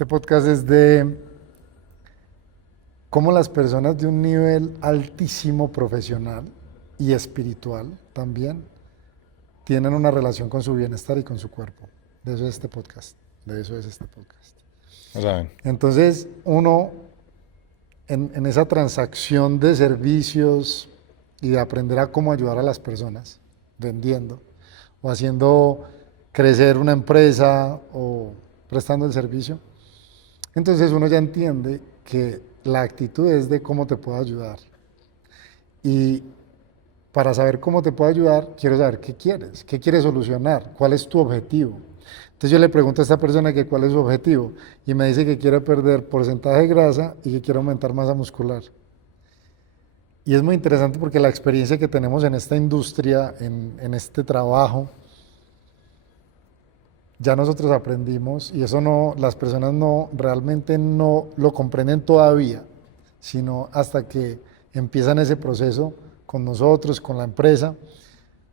Este podcast es de cómo las personas de un nivel altísimo profesional y espiritual también tienen una relación con su bienestar y con su cuerpo. De eso es este podcast. De eso es este podcast. O sea, Entonces, uno en esa transacción de servicios y de aprender a cómo ayudar a las personas, vendiendo o haciendo crecer una empresa o prestando el servicio, entonces uno ya entiende que la actitud es de cómo te puedo ayudar. Y para saber cómo te puedo ayudar, quiero saber qué quieres solucionar, cuál es tu objetivo. Entonces yo le pregunto a esta persona que cuál es su objetivo y me dice que quiere perder porcentaje de grasa y que quiere aumentar masa muscular. Y es muy interesante porque la experiencia que tenemos en esta industria, en este trabajo, ya nosotros aprendimos y eso no, las personas no realmente no lo comprenden todavía, sino hasta que empiezan ese proceso con nosotros, con la empresa,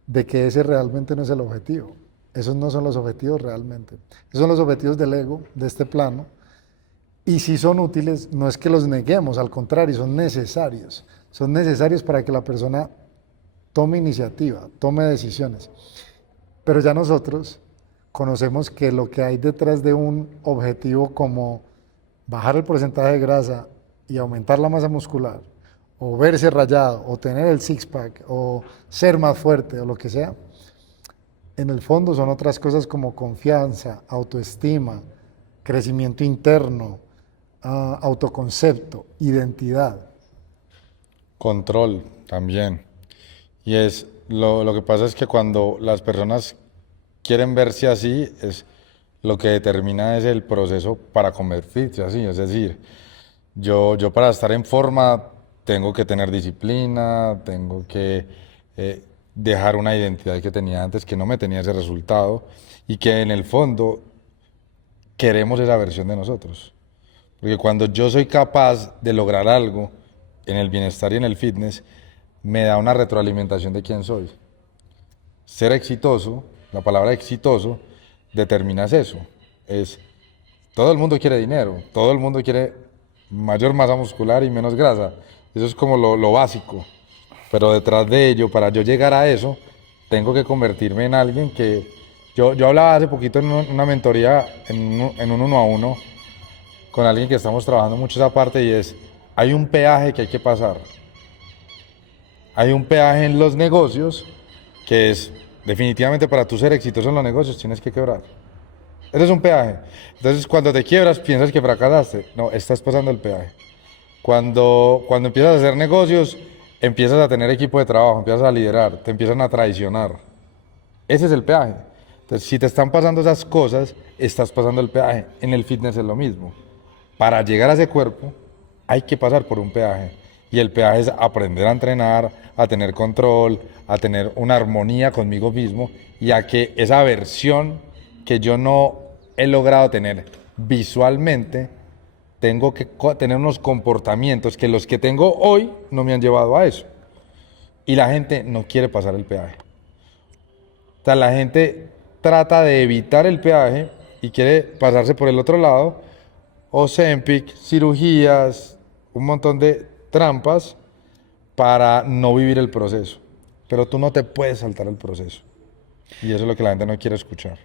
de que ese realmente no es el objetivo. Esos no son los objetivos realmente. Esos son los objetivos del ego, de este plano. Y si son útiles, no es que los neguemos, al contrario, son necesarios. Son necesarios para que la persona tome iniciativa, tome decisiones. Pero ya nosotros conocemos que lo que hay detrás de un objetivo como bajar el porcentaje de grasa y aumentar la masa muscular, o verse rayado, o tener el six-pack, o ser más fuerte, o lo que sea, en el fondo son otras cosas como confianza, autoestima, crecimiento interno, autoconcepto, identidad. control también. Y lo que pasa es que cuando las personas quieren verse así, es lo que determina es el proceso para convertirse así. Es decir, yo para estar en forma tengo que tener disciplina, tengo que dejar una identidad que tenía antes, que no me tenía ese resultado, y que en el fondo queremos esa versión de nosotros. Porque cuando yo soy capaz de lograr algo en el bienestar y en el fitness, me da una retroalimentación de quién soy. Ser exitoso, la palabra exitoso, determina eso. Es, todo el mundo quiere dinero, todo el mundo quiere mayor masa muscular y menos grasa. Eso es como lo básico. Pero detrás de ello, para yo llegar a eso, tengo que convertirme en alguien que... Yo hablaba hace poquito en una mentoría, en un uno a uno, con alguien que estamos trabajando mucho esa parte y es, hay un peaje que hay que pasar. Hay un peaje en los negocios que es, definitivamente para tú ser exitoso en los negocios tienes que quebrar. Ese es un peaje. Entonces cuando te quiebras piensas que fracasaste. No, estás pasando el peaje. Cuando empiezas a hacer negocios, empiezas a tener equipo de trabajo, empiezas a liderar, te empiezan a traicionar. Ese es el peaje. Entonces, si te están pasando esas cosas, estás pasando el peaje. En el fitness es lo mismo. Para llegar a ese cuerpo, hay que pasar por un peaje. Y el peaje es aprender a entrenar, a tener control, a tener una armonía conmigo mismo y a que esa versión que yo no he logrado tener visualmente, tengo que tener unos comportamientos que los que tengo hoy no me han llevado a eso. Y la gente no quiere pasar el peaje. O sea, la gente trata de evitar el peaje y quiere pasarse por el otro lado. Ozempic, cirugías, un montón de trampas para no vivir el proceso. Pero tú no te puedes saltar el proceso. Y eso es lo que la gente no quiere escuchar.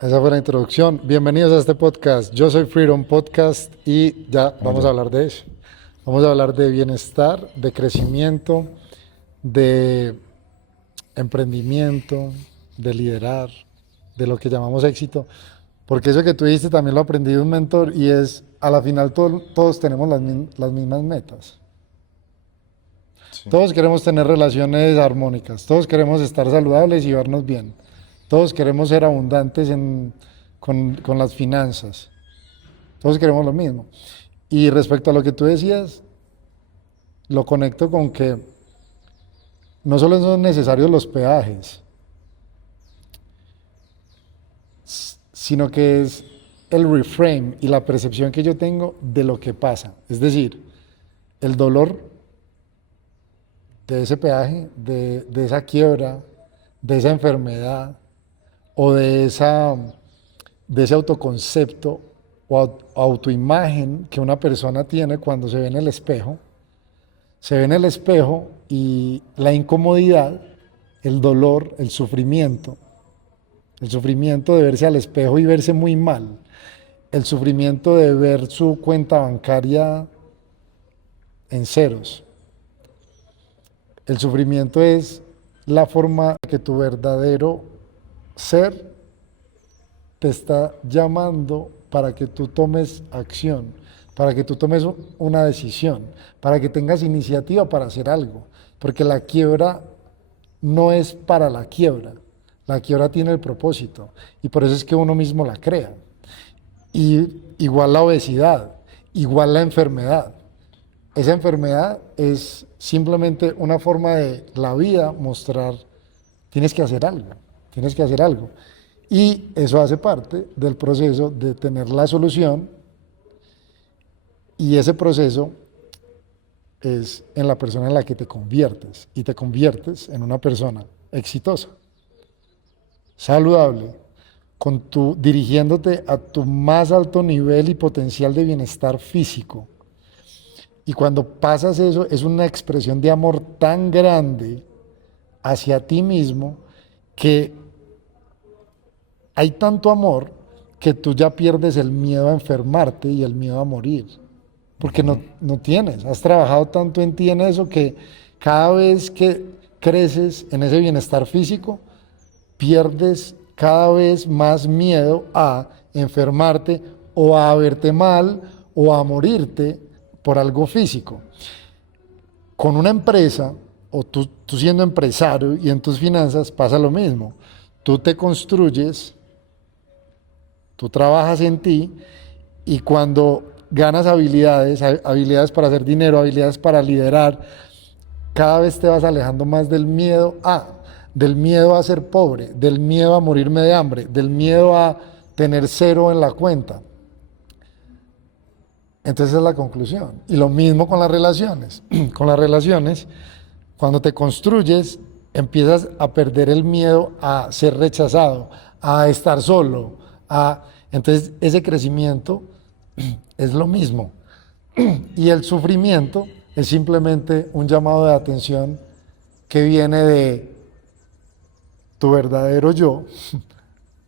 Esa fue la introducción. Bienvenidos a este podcast. Yo soy Freedom Podcast y ya vamos a hablar de eso. Vamos a hablar de bienestar, de crecimiento, de emprendimiento, de liderar, de lo que llamamos éxito. Porque eso que tú dijiste también lo aprendí de un mentor y es, a la final todos tenemos las mismas metas. Sí. Todos queremos tener relaciones armónicas, todos queremos estar saludables y vernos bien. Todos queremos ser abundantes con las finanzas. Todos queremos lo mismo. Y respecto a lo que tú decías, lo conecto con que no solo son necesarios los peajes, sino que es el reframe y la percepción que yo tengo de lo que pasa. Es decir, el dolor de ese peaje, de esa quiebra, de esa enfermedad o de ese autoconcepto o autoimagen que una persona tiene cuando se ve en el espejo. Se ve en el espejo y la incomodidad, el dolor, el sufrimiento de verse al espejo y verse muy mal, el sufrimiento de ver su cuenta bancaria en ceros. El sufrimiento es la forma que tu verdadero ser te está llamando para que tú tomes acción, para que tú tomes una decisión, para que tengas iniciativa para hacer algo. Porque la quiebra no es para la quiebra tiene el propósito y por eso es que uno mismo la crea. Y igual la obesidad, igual la enfermedad. Esa enfermedad es simplemente una forma de la vida mostrar, tienes que hacer algo, tienes que hacer algo. Y eso hace parte del proceso de tener la solución y ese proceso es en la persona en la que te conviertes y te conviertes en una persona exitosa, saludable, dirigiéndote a tu más alto nivel y potencial de bienestar físico. Y cuando pasas eso, es una expresión de amor tan grande hacia ti mismo que hay tanto amor que tú ya pierdes el miedo a enfermarte y el miedo a morir. Porque no tienes, has trabajado tanto en ti en eso que cada vez que creces en ese bienestar físico, pierdes cada vez más miedo a enfermarte o a verte mal o a morirte por algo físico. Con una empresa, o tú siendo empresario y en tus finanzas pasa lo mismo. Tú te construyes, tú trabajas en ti y cuando ganas habilidades, habilidades para hacer dinero, habilidades para liderar, cada vez te vas alejando más del miedo a ser pobre, del miedo a morirme de hambre, del miedo a tener cero en la cuenta. Entonces es la conclusión. Y lo mismo con las relaciones. Con las relaciones, cuando te construyes, empiezas a perder el miedo a ser rechazado, a estar solo. Entonces ese crecimiento es lo mismo. Y el sufrimiento es simplemente un llamado de atención que viene de tu verdadero yo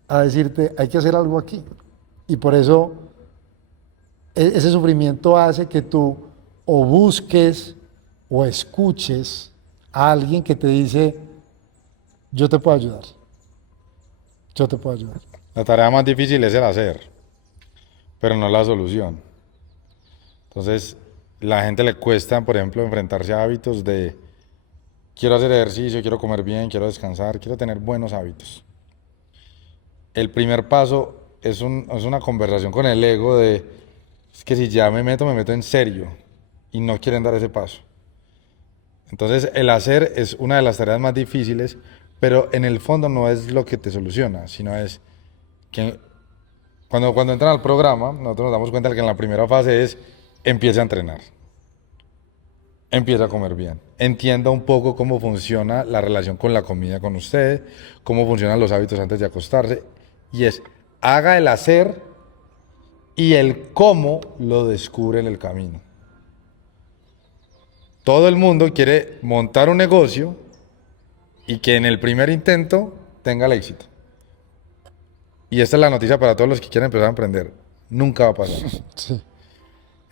a decirte, hay que hacer algo aquí. Y por eso ese sufrimiento hace que tú o busques o escuches a alguien que te dice, yo te puedo ayudar, yo te puedo ayudar. La tarea más difícil es el hacer, pero no la solución. Entonces, la gente le cuesta, por ejemplo, enfrentarse a hábitos de quiero hacer ejercicio, quiero comer bien, quiero descansar, quiero tener buenos hábitos. El primer paso es una conversación con el ego de es que si ya me meto en serio y no quieren dar ese paso. Entonces, el hacer es una de las tareas más difíciles, pero en el fondo no es lo que te soluciona, sino es que cuando entran al programa, nosotros nos damos cuenta de que en la primera fase es empieza a entrenar, empieza a comer bien, entienda un poco cómo funciona la relación con la comida con usted, cómo funcionan los hábitos antes de acostarse, y es haga el hacer y el cómo lo descubre en el camino. Todo el mundo quiere montar un negocio y que en el primer intento tenga el éxito. Y esta es la noticia para todos los que quieren empezar a emprender. Nunca va a pasar. Sí.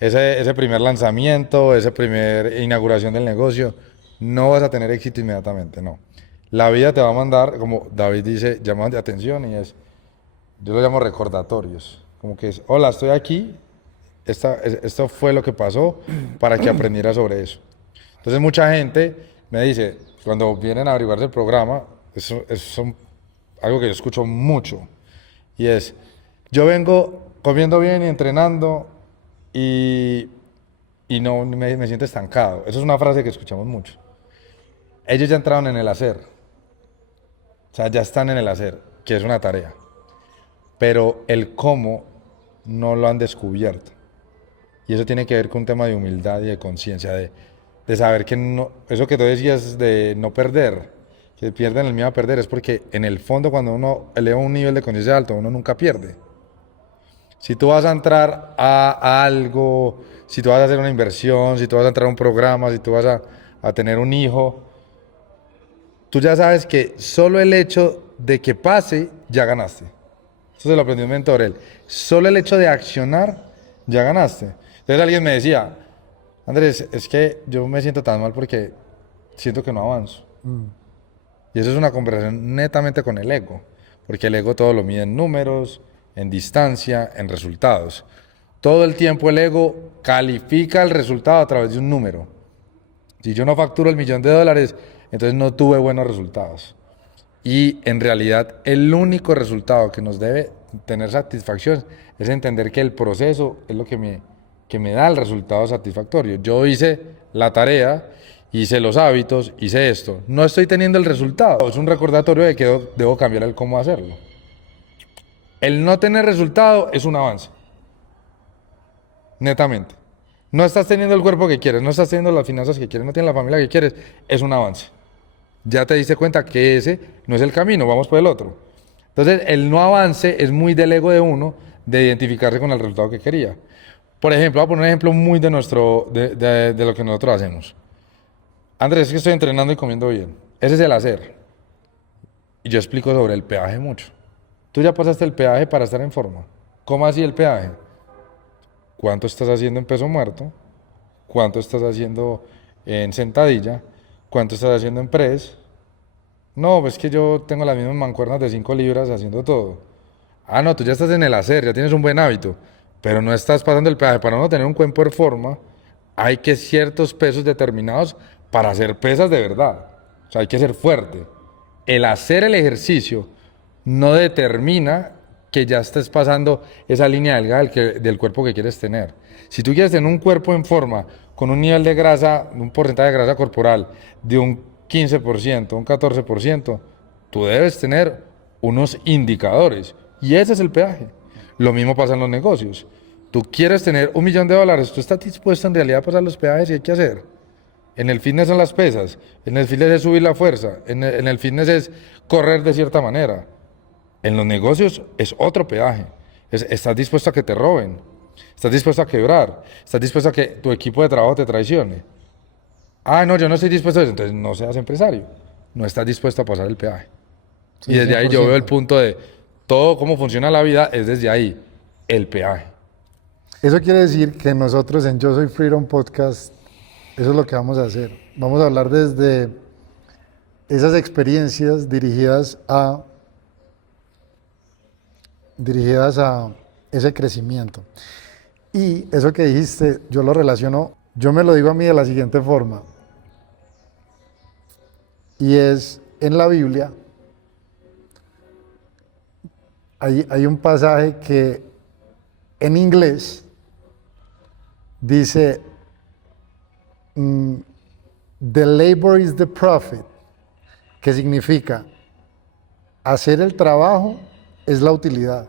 Ese primer lanzamiento, esa primera inauguración del negocio, no vas a tener éxito inmediatamente, no. La vida te va a mandar, como David dice, llamadas de atención y yo lo llamo recordatorios. Como que es, hola, estoy aquí, esto fue lo que pasó para que aprendiera sobre eso. Entonces mucha gente me dice, cuando vienen a averiguarse el programa, eso es algo que yo escucho mucho, y es, yo vengo comiendo bien y entrenando y no me siento estancado. Eso es una frase que escuchamos mucho. Ellos ya entraron en el hacer, o sea, ya están en el hacer, que es una tarea, pero el cómo no lo han descubierto. Y eso tiene que ver con un tema de humildad y de conciencia, de saber que no, eso que tú decías de no perder, que pierden el miedo a perder, es porque en el fondo cuando uno eleva un nivel de conciencia alto, uno nunca pierde. Si tú vas a entrar a algo, si tú vas a hacer una inversión, si tú vas a entrar a un programa, si tú vas a tener un hijo, tú ya sabes que solo el hecho de que pase, ya ganaste. Eso se lo aprendió un mentor él. Solo el hecho de accionar, ya ganaste. Entonces alguien me decía, Andrés, es que yo me siento tan mal porque siento que no avanzo. Y eso es una conversación netamente con el ego, porque el ego todo lo mide en números, en distancia, en resultados. Todo el tiempo el ego califica el resultado a través de un número. Si yo no facturo el $1.000.000, entonces no tuve buenos resultados. Y en realidad el único resultado que nos debe tener satisfacción es entender que el proceso es lo que me da el resultado satisfactorio. Yo hice la tarea, hice los hábitos, hice esto. No estoy teniendo el resultado. Es un recordatorio de que debo cambiar el cómo hacerlo. El no tener resultado es un avance. Netamente. No estás teniendo el cuerpo que quieres, no estás teniendo las finanzas que quieres, no tienes la familia que quieres, es un avance. Ya te diste cuenta que ese no es el camino, vamos por el otro. Entonces, el no avance es muy del ego de uno de identificarse con el resultado que quería. Por ejemplo, voy a poner un ejemplo muy de lo que nosotros hacemos. Andrés, es que estoy entrenando y comiendo bien. Ese es el hacer. Y yo explico sobre el peaje mucho. Tú ya pasaste el peaje para estar en forma. ¿Cómo así el peaje? ¿Cuánto estás haciendo en peso muerto? ¿Cuánto estás haciendo en sentadilla? ¿Cuánto estás haciendo en press? No, pues que yo tengo las mismas mancuernas de 5 libras haciendo todo. Ah, no, tú ya estás en el hacer, ya tienes un buen hábito, pero no estás pasando el peaje. Para no tener un cuerpo en forma, hay que ciertos pesos determinados para hacer pesas de verdad. O sea, hay que ser fuerte. El hacer el ejercicio no determina que ya estés pasando esa línea delgada del cuerpo que quieres tener. Si tú quieres tener un cuerpo en forma, con un nivel de grasa, un porcentaje de grasa corporal de un 15%, un 14%, tú debes tener unos indicadores. Y ese es el peaje. Lo mismo pasa en los negocios. Tú quieres tener $1.000.000, tú estás dispuesto en realidad a pasar los peajes y hay que hacer. En el fitness son las pesas, en el fitness es subir la fuerza, en el fitness es correr de cierta manera. En los negocios es otro peaje. Estás dispuesto a que te roben, estás dispuesto a quebrar, estás dispuesto a que tu equipo de trabajo te traicione. Ah, no, yo no estoy dispuesto a eso, entonces no seas empresario, no estás dispuesto a pasar el peaje. Sí, Y desde ahí yo veo el 100%. punto de todo cómo funciona la vida, es desde ahí, el peaje. Eso quiere decir que nosotros en Yo Soy Freedom Podcast, eso es lo que vamos a hacer. Vamos a hablar desde esas experiencias dirigidas a ese crecimiento. Y eso que dijiste, yo lo relaciono, yo me lo digo a mí de la siguiente forma. Y es en la Biblia, hay un pasaje que en inglés dice, the labor is the profit, que significa hacer el trabajo es la utilidad.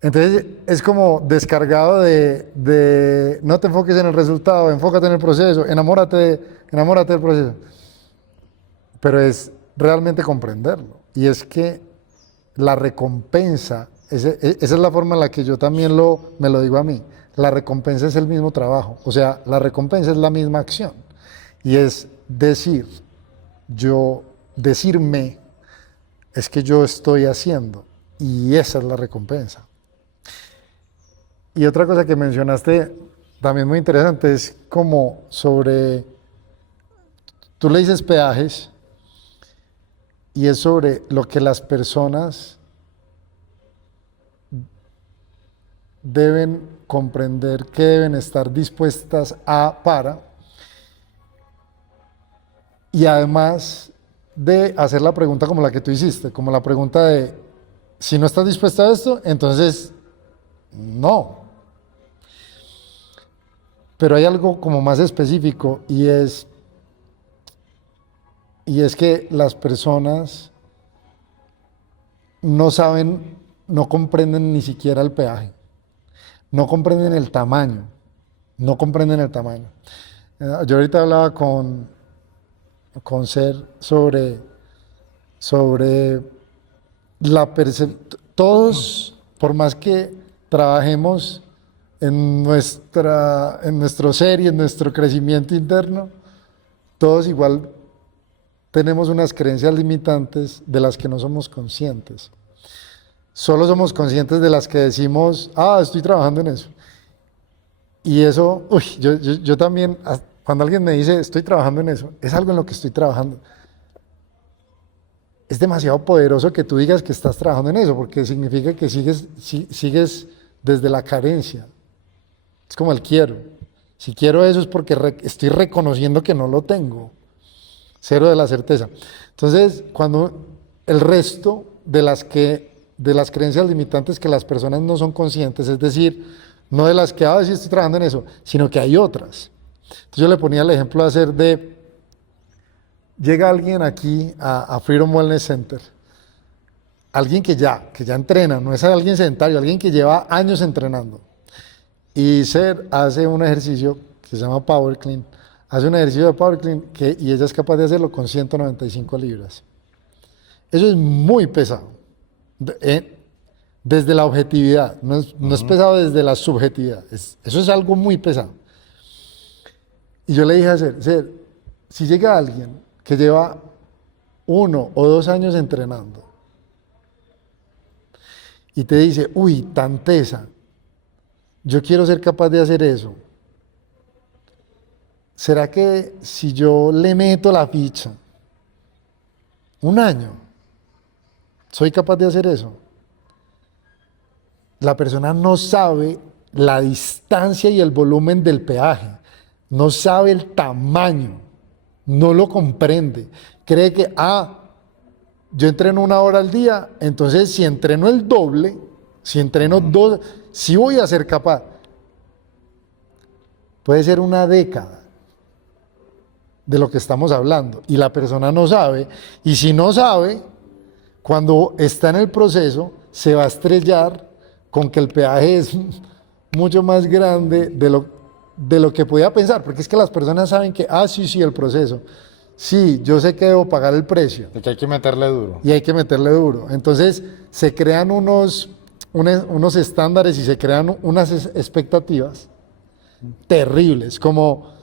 Entonces es como descargado de no te enfoques en el resultado, enfócate en el proceso, enamórate del proceso. Pero es realmente comprenderlo. Y es que la recompensa, esa es la forma en la que yo también me lo digo a mí, la recompensa es el mismo trabajo, o sea, la recompensa es la misma acción. Y es decirme, es que yo estoy haciendo, y esa es la recompensa. Y otra cosa que mencionaste también muy interesante es como tú le dices peajes, y es sobre lo que las personas deben comprender, que deben estar dispuestas y además de hacer la pregunta como la que tú hiciste, como la pregunta de, si no estás dispuesta a esto, entonces no. Pero hay algo como más específico y es que las personas no saben, no comprenden ni siquiera el peaje, no comprenden el tamaño, no comprenden el tamaño. Yo ahorita hablaba con Ser sobre todos, por más que trabajemos en nuestro ser y en nuestro crecimiento interno, todos igual tenemos unas creencias limitantes de las que no somos conscientes. Solo somos conscientes de las que decimos, estoy trabajando en eso. Y eso, yo también, cuando alguien me dice, estoy trabajando en eso, es algo en lo que estoy trabajando. Es demasiado poderoso que tú digas que estás trabajando en eso, porque significa que sigues desde la carencia. Es como el quiero. Si quiero eso es porque estoy reconociendo que no lo tengo. Cero de la certeza. Entonces, cuando el resto de las creencias limitantes que las personas no son conscientes, es decir, no de las que, sí estoy trabajando en eso, sino que hay otras. Entonces yo le ponía el ejemplo de llega alguien aquí a Freedom Wellness Center, alguien que ya entrena, no es alguien sedentario, alguien que lleva años entrenando. Y hace un ejercicio que se llama Power Clean, hace un ejercicio de Power Clean y ella es capaz de hacerlo con 195 libras. Eso es muy pesado, desde la objetividad, no es pesado desde la subjetividad, eso es algo muy pesado. Y yo le dije a Ser, si llega alguien que lleva 1 o 2 años entrenando y te dice, tan tesa, yo quiero ser capaz de hacer eso, ¿será que si yo le meto la ficha 1 año, soy capaz de hacer eso? La persona no sabe la distancia y el volumen del peaje, no sabe el tamaño, no lo comprende. Cree que, yo entreno 1 hora al día, entonces si entreno el doble, si entreno 2, sí voy a ser capaz. Puede ser 1 década de lo que estamos hablando y la persona no sabe, y si no sabe, cuando está en el proceso, se va a estrellar con que el peaje es mucho más grande de lo que podía pensar, porque es que las personas saben que, sí, el proceso, sí, yo sé que debo pagar el precio. Y que hay que meterle duro. Y hay que meterle duro. Entonces se crean unos estándares y se crean unas expectativas terribles, como,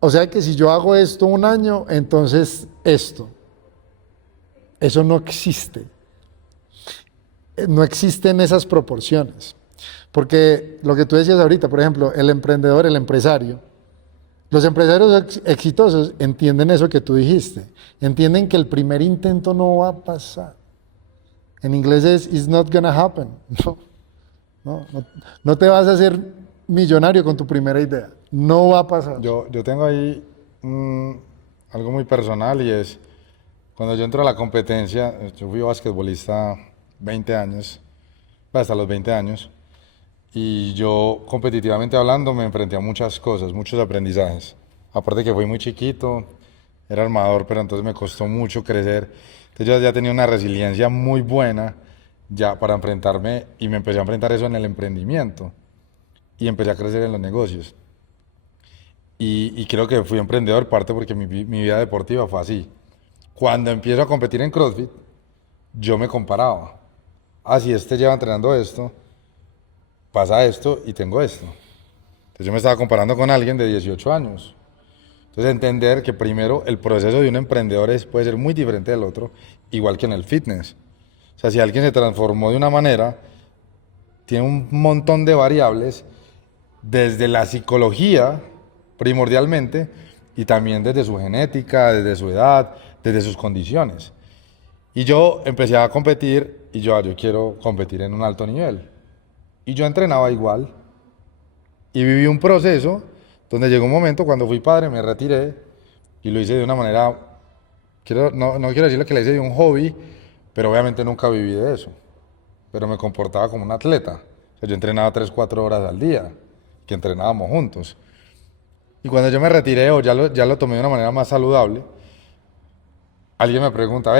o sea que si yo hago esto 1 año, entonces esto. Eso no existe. No existen esas proporciones. Porque lo que tú decías ahorita, por ejemplo, el emprendedor, el empresario, los empresarios exitosos entienden eso que tú dijiste. Entienden que el primer intento no va a pasar. En inglés es "it's not gonna happen". No te vas a hacer millonario con tu primera idea. No va a pasar. Yo tengo ahí algo muy personal y es, cuando yo entro a la competencia, yo fui basquetbolista 20 años, hasta los 20 años, y yo competitivamente hablando me enfrenté a muchas cosas, muchos aprendizajes. Aparte que fui muy chiquito, era armador, pero entonces me costó mucho crecer. Entonces yo ya tenía una resiliencia muy buena ya para enfrentarme, y me empecé a enfrentar eso en el emprendimiento y empecé a crecer en los negocios. Y creo que fui emprendedor parte porque mi vida deportiva fue así. Cuando empiezo a competir en CrossFit, yo me comparaba. Si este lleva entrenando esto, pasa esto y tengo esto. Entonces yo me estaba comparando con alguien de 18 años. Entonces entender que primero el proceso de un emprendedor puede ser muy diferente del otro, igual que en el fitness. O sea, si alguien se transformó de una manera, tiene un montón de variables, desde la psicología primordialmente, y también desde su genética, desde su edad, desde sus condiciones. Y yo empecé a competir y yo quiero competir en un alto nivel. Y yo entrenaba igual y viví un proceso donde llegó un momento cuando fui padre, me retiré y lo hice de una manera, no quiero decirle que lo hice de un hobby, pero obviamente nunca viví de eso. Pero me comportaba como un atleta. O sea, yo entrenaba 3-4 horas al día, que entrenábamos juntos. Y cuando yo me retiré o ya lo tomé de una manera más saludable, alguien me pregunta,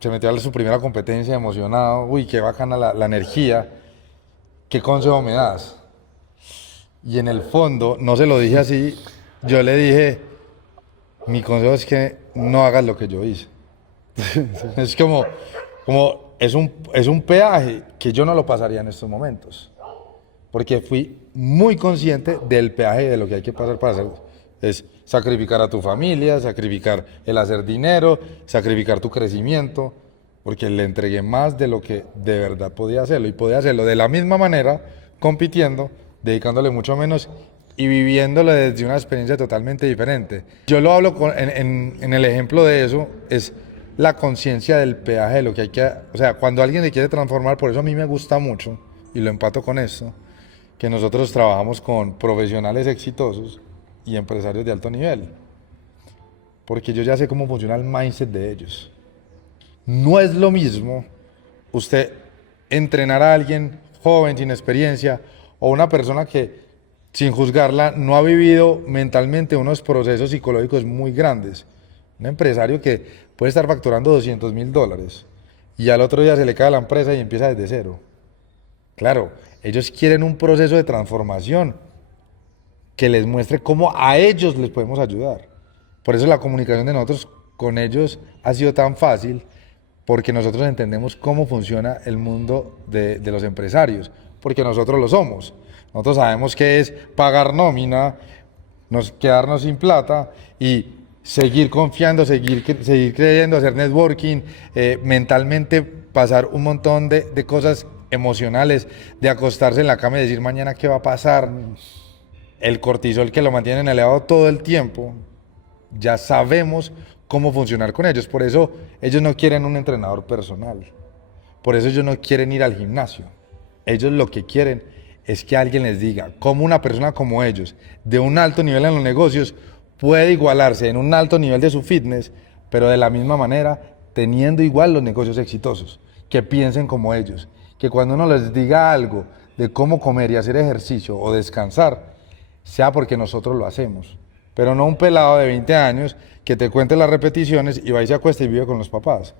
se metió a su primera competencia emocionado, qué bacana la energía, ¿qué consejo me das? Y en el fondo, no se lo dije así, yo le dije, mi consejo es que no hagas lo que yo hice. Es como es un peaje que yo no lo pasaría en estos momentos, porque fui muy consciente del peaje y de lo que hay que pasar para hacerlo. Es sacrificar a tu familia, sacrificar el hacer dinero, sacrificar tu crecimiento, porque le entregué más de lo que de verdad podía hacerlo, y podía hacerlo de la misma manera, compitiendo, dedicándole mucho menos y viviéndolo desde una experiencia totalmente diferente. Yo lo hablo en el ejemplo de eso, es la conciencia del peaje, de lo que hay que, o sea, cuando alguien se quiere transformar, por eso a mí me gusta mucho, y lo empato con esto, que nosotros trabajamos con profesionales exitosos y empresarios de alto nivel, porque yo ya sé cómo funciona el mindset de ellos. No es lo mismo usted entrenar a alguien joven, sin experiencia, o una persona que, sin juzgarla, no ha vivido mentalmente unos procesos psicológicos muy grandes. Un empresario que puede estar facturando $200.000 y al otro día se le cae la empresa y empieza desde cero. Claro, ellos quieren un proceso de transformación que les muestre cómo a ellos les podemos ayudar. Por eso la comunicación de nosotros con ellos ha sido tan fácil, porque nosotros entendemos cómo funciona el mundo de los empresarios, porque nosotros lo somos. Nosotros sabemos qué es pagar nómina, quedarnos sin plata y seguir confiando, seguir creyendo, hacer networking, mentalmente pasar un montón de cosas emocionales, de acostarse en la cama y decir mañana qué va a pasar. El cortisol que lo mantienen elevado todo el tiempo, ya sabemos cómo funcionar con ellos. Por eso ellos no quieren un entrenador personal. Por eso ellos no quieren ir al gimnasio. Ellos lo que quieren es que alguien les diga cómo una persona como ellos, de un alto nivel en los negocios, puede igualarse en un alto nivel de su fitness, pero de la misma manera teniendo igual los negocios exitosos. Que piensen como ellos. Que cuando uno les diga algo de cómo comer y hacer ejercicio o descansar, sea porque nosotros lo hacemos. Pero no un pelado de 20 años que te cuente las repeticiones y va y se acuesta y vive con los papás.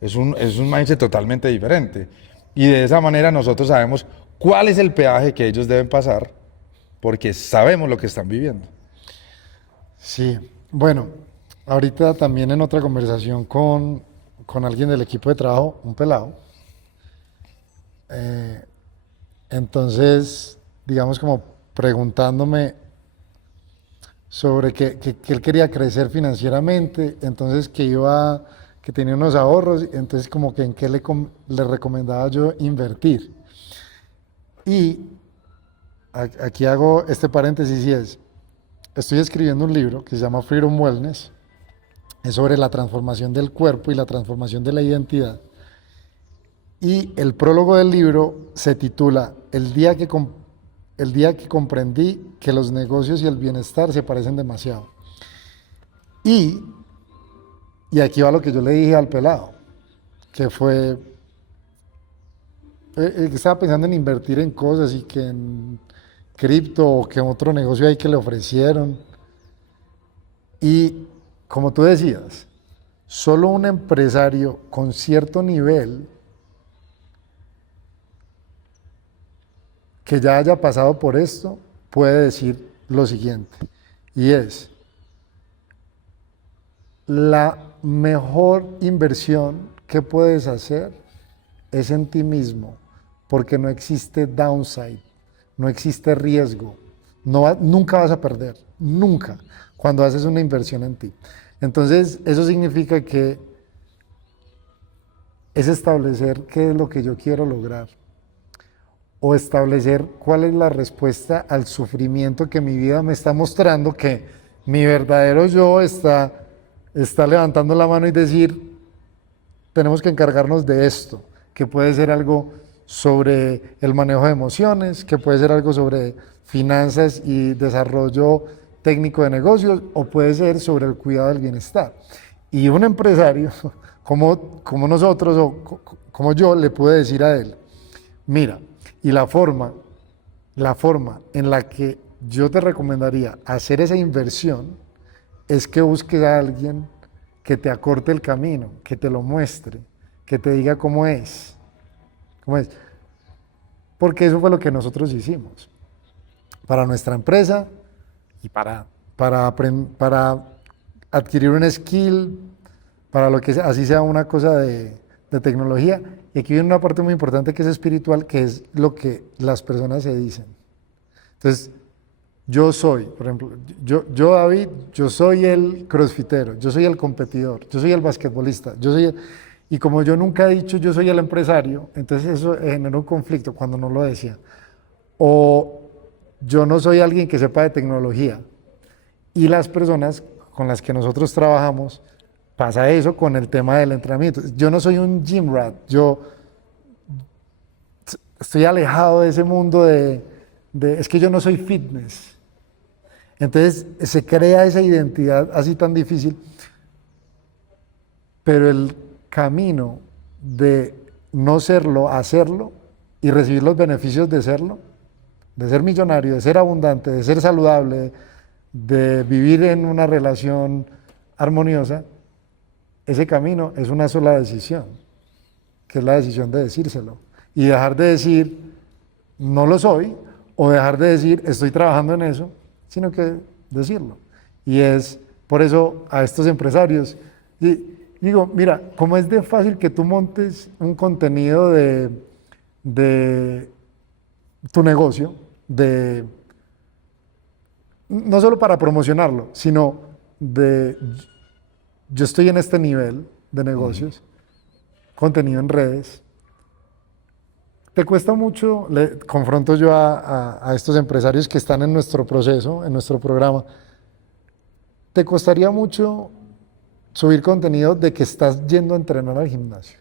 Es un mindset totalmente diferente. Y de esa manera nosotros sabemos cuál es el peaje que ellos deben pasar, porque sabemos lo que están viviendo. Sí, bueno, ahorita también en otra conversación con alguien del equipo de trabajo, un pelado, entonces, digamos como preguntándome sobre que él quería crecer financieramente, entonces que tenía unos ahorros, entonces como que en qué le recomendaba yo invertir. Y aquí hago este paréntesis y estoy escribiendo un libro que se llama Freedom Wellness, es sobre la transformación del cuerpo y la transformación de la identidad. Y el prólogo del libro se titula El día que comprendí que los negocios y el bienestar se parecen demasiado. Y aquí va lo que yo le dije al pelado, que fue, que estaba pensando en invertir en cosas y que en cripto o que en otro negocio ahí que le ofrecieron. Y como tú decías, solo un empresario con cierto nivel que ya haya pasado por esto puede decir lo siguiente, y es: la mejor inversión que puedes hacer es en ti mismo, porque no existe downside, no existe riesgo, nunca vas a perder, nunca, cuando haces una inversión en ti. Entonces, eso significa que es establecer qué es lo que yo quiero lograr, o establecer cuál es la respuesta al sufrimiento que mi vida me está mostrando, que mi verdadero yo está levantando la mano y decir, tenemos que encargarnos de esto, que puede ser algo sobre el manejo de emociones, que puede ser algo sobre finanzas y desarrollo técnico de negocios, o puede ser sobre el cuidado del bienestar. Y un empresario como nosotros o como yo le puede decir a él, mira, y la forma en la que yo te recomendaría hacer esa inversión es que busques a alguien que te acorte el camino, que te lo muestre, que te diga cómo es. Porque eso fue lo que nosotros hicimos para nuestra empresa y para adquirir un skill, para lo que así sea una cosa de de tecnología, y aquí viene una parte muy importante que es espiritual, que es lo que las personas se dicen. Entonces, yo soy, por ejemplo, yo David, yo soy el crossfitero, yo soy el competidor, yo soy el basquetbolista, y como yo nunca he dicho yo soy el empresario, entonces eso generó un conflicto cuando no lo decía. O yo no soy alguien que sepa de tecnología. Y las personas con las que nosotros trabajamos, pasa eso con el tema del entrenamiento. Yo no soy un gym rat, yo estoy alejado de ese mundo es que yo no soy fitness. Entonces se crea esa identidad así tan difícil, pero el camino de no serlo, hacerlo y recibir los beneficios de serlo, de ser millonario, de ser abundante, de ser saludable, de vivir en una relación armoniosa, ese camino es una sola decisión, que es la decisión de decírselo. Y dejar de decir, no lo soy, o dejar de decir, estoy trabajando en eso, sino que decirlo. Y es por eso a estos empresarios, digo, mira, como es de fácil que tú montes un contenido de tu negocio, no solo para promocionarlo, sino yo estoy en este nivel de negocios, contenido en redes. Te cuesta mucho, confronto yo a estos empresarios que están en nuestro proceso, en nuestro programa, te costaría mucho subir contenido de que estás yendo a entrenar al gimnasio.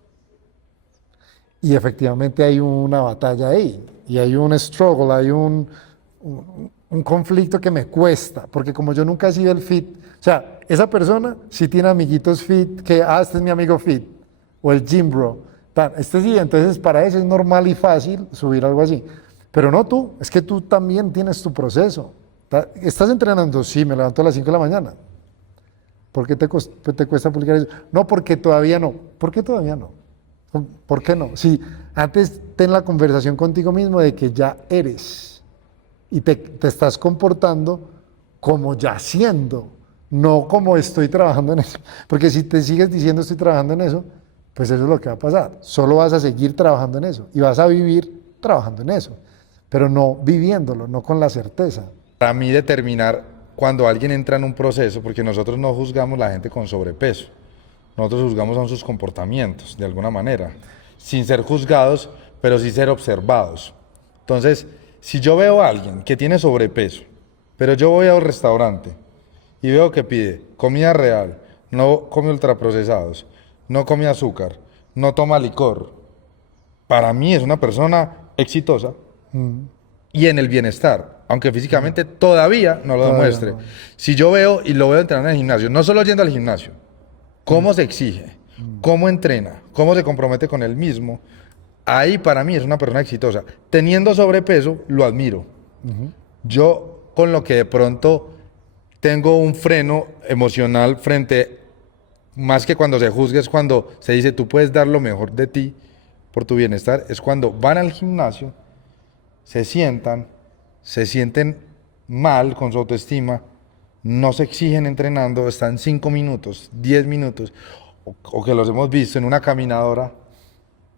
Y efectivamente hay una batalla ahí, y hay un struggle, hay un conflicto que me cuesta, porque como yo nunca he sido el fit, o sea, esa persona sí tiene amiguitos fit, que, este es mi amigo fit, o el gym bro, este sí, entonces para eso es normal y fácil subir algo así, pero no tú, es que tú también tienes tu proceso. ¿Estás entrenando? Sí, me levanto a las 5 de la mañana. ¿Por qué te cuesta publicar eso? No, porque todavía no. ¿Por qué todavía no? ¿Por qué no? Si antes ten la conversación contigo mismo de que ya eres y te estás comportando como ya siendo, no como estoy trabajando en eso. Porque si te sigues diciendo estoy trabajando en eso, pues eso es lo que va a pasar. Solo vas a seguir trabajando en eso y vas a vivir trabajando en eso, pero no viviéndolo, no con la certeza. Para mí determinar cuando alguien entra en un proceso, porque nosotros no juzgamos a la gente con sobrepeso, nosotros juzgamos a sus comportamientos, de alguna manera, sin ser juzgados, pero sí ser observados. Entonces, si yo veo a alguien que tiene sobrepeso, pero yo voy a un restaurante y veo que pide comida real, no come ultraprocesados, no come azúcar, no toma licor, para mí es una persona exitosa y en el bienestar, aunque físicamente todavía no lo demuestre. No. Si yo veo y lo veo entrenar en el gimnasio, no solo yendo al gimnasio, cómo se exige, cómo entrena, cómo se compromete con él mismo, ahí para mí es una persona exitosa. Teniendo sobrepeso, lo admiro. Yo, con lo que de pronto tengo un freno emocional frente, más que cuando se juzga, es cuando se dice tú puedes dar lo mejor de ti por tu bienestar, es cuando van al gimnasio, se sienten mal con su autoestima, no se exigen entrenando, están 5 minutos, 10 minutos, o que los hemos visto en una caminadora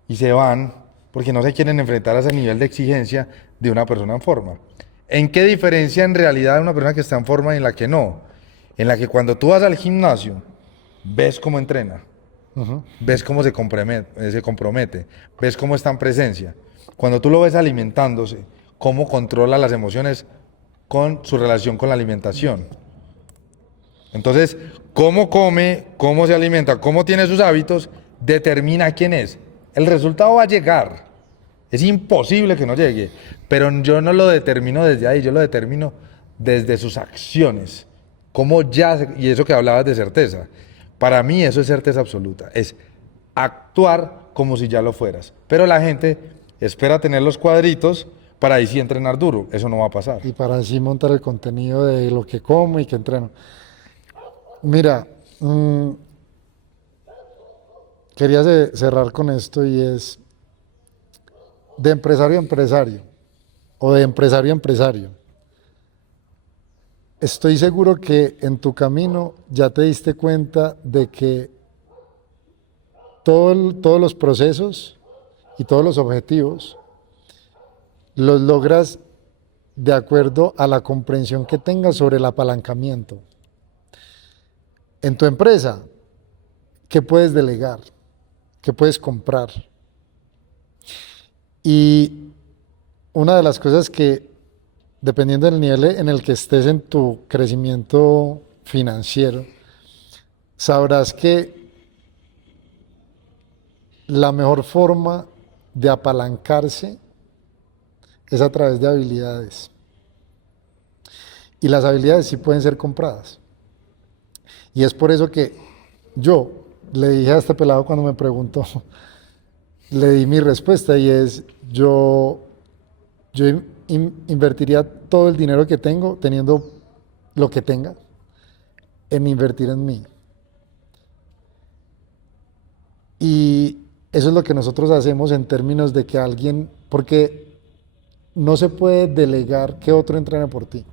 y se van porque no se quieren enfrentar a ese nivel de exigencia de una persona en forma. ¿En qué diferencia en realidad una persona que está en forma y en la que no? En la que cuando tú vas al gimnasio, ves cómo entrena, ves cómo se compromete, ves cómo está en presencia. Cuando tú lo ves alimentándose, cómo controla las emociones con su relación con la alimentación. Entonces, cómo come, cómo se alimenta, cómo tiene sus hábitos, determina quién es. El resultado va a llegar. Es imposible que no llegue. Pero yo no lo determino desde ahí, yo lo determino desde sus acciones. Y eso que hablabas de certeza. Para mí eso es certeza absoluta. Es actuar como si ya lo fueras. Pero la gente espera tener los cuadritos para ahí sí entrenar duro. Eso no va a pasar. Y para así montar el contenido de lo que como y que entreno. Mira, quería cerrar con esto y es de empresario a empresario o de empresario a empresario. Estoy seguro que en tu camino ya te diste cuenta de que todos los procesos y todos los objetivos los logras de acuerdo a la comprensión que tengas sobre el apalancamiento. En tu empresa, ¿qué puedes delegar? ¿Qué puedes comprar? Y una de las cosas que, dependiendo del nivel en el que estés en tu crecimiento financiero, sabrás que la mejor forma de apalancarse es a través de habilidades. Y las habilidades sí pueden ser compradas. Y es por eso que yo le dije a este pelado cuando me preguntó, le di mi respuesta y es, yo invertiría todo el dinero que tengo, teniendo lo que tenga, en invertir en mí. Y eso es lo que nosotros hacemos en términos de que alguien, porque no se puede delegar que otro entrene por ti.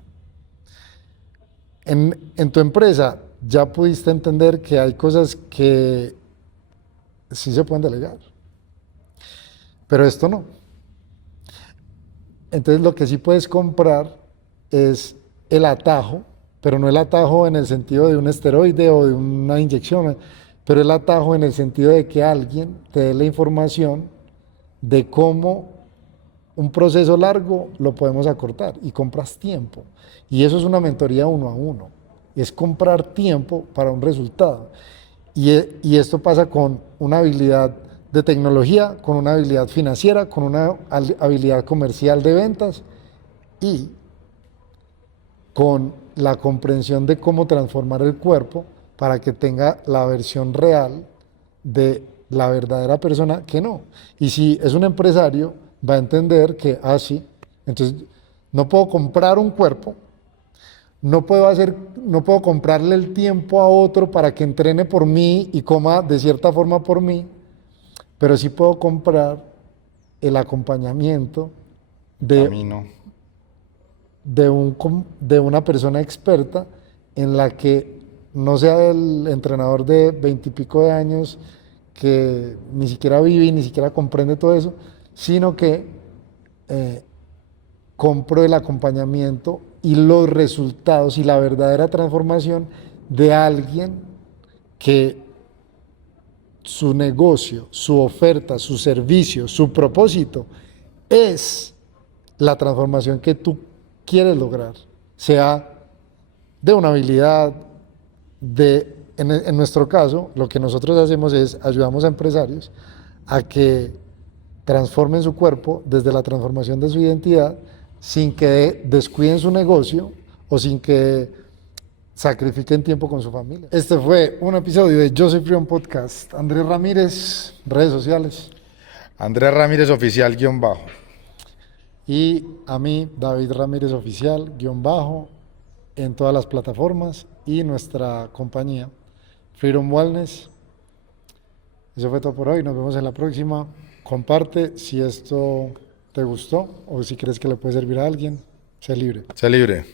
En tu empresa ya pudiste entender que hay cosas que sí se pueden delegar, pero esto no. Entonces lo que sí puedes comprar es el atajo, pero no el atajo en el sentido de un esteroide o de una inyección, pero el atajo en el sentido de que alguien te dé la información de cómo un proceso largo lo podemos acortar y compras tiempo. Y eso es una mentoría uno a uno, es comprar tiempo para un resultado. Y esto pasa con una habilidad de tecnología, con una habilidad financiera, con una habilidad comercial de ventas y con la comprensión de cómo transformar el cuerpo para que tenga la versión real de la verdadera persona que no. Y si es un empresario, va a entender que, sí, entonces no puedo comprar un cuerpo, no puedo comprarle el tiempo a otro para que entrene por mí y coma de cierta forma por mí, pero sí puedo comprar el acompañamiento Camino. de una persona experta en la que no sea el entrenador de 20 y pico de años que ni siquiera vive y ni siquiera comprende todo eso, sino que compro el acompañamiento y los resultados y la verdadera transformación de alguien que su negocio, su oferta, su servicio, su propósito es la transformación que tú quieres lograr, sea de una habilidad, en nuestro caso, lo que nosotros hacemos es ayudamos a empresarios a que transformen su cuerpo desde la transformación de su identidad sin que descuiden su negocio o sin que sacrifiquen tiempo con su familia. Este fue un episodio de Yo Soy Frión Podcast. Andrés Ramírez, redes sociales. Andrés Ramírez Oficial _. Y a mí, David Ramírez Oficial _ en todas las plataformas y nuestra compañía Freedom Wellness. Eso fue todo por hoy, nos vemos en la próxima. Comparte si esto te gustó o si crees que le puede servir a alguien. Sé libre. Sé libre.